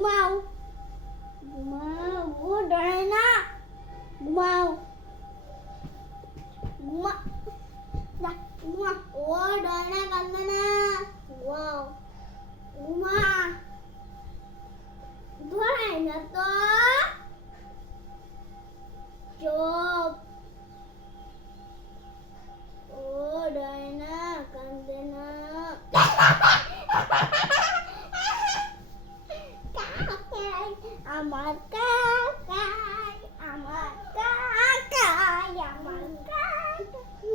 ঘুমাও ঘুমাও ও ডরে না ঘুমাও ঘুমা যা ঘুমা ও ডরে না কান্দে না ঘুমাও ঘুমা ধরে না তো চুপ ও ডরে না কান্দে না আমার কাকাই আমার কাকাই আমার কাকাই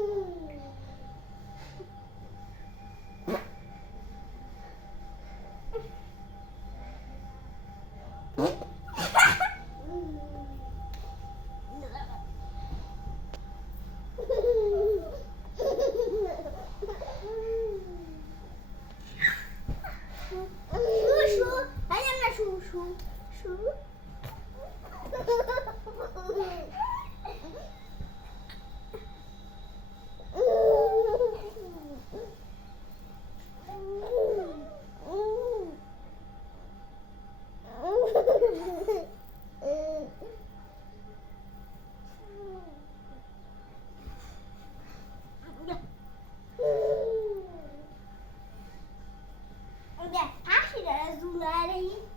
Udah, kasih dah Zulari.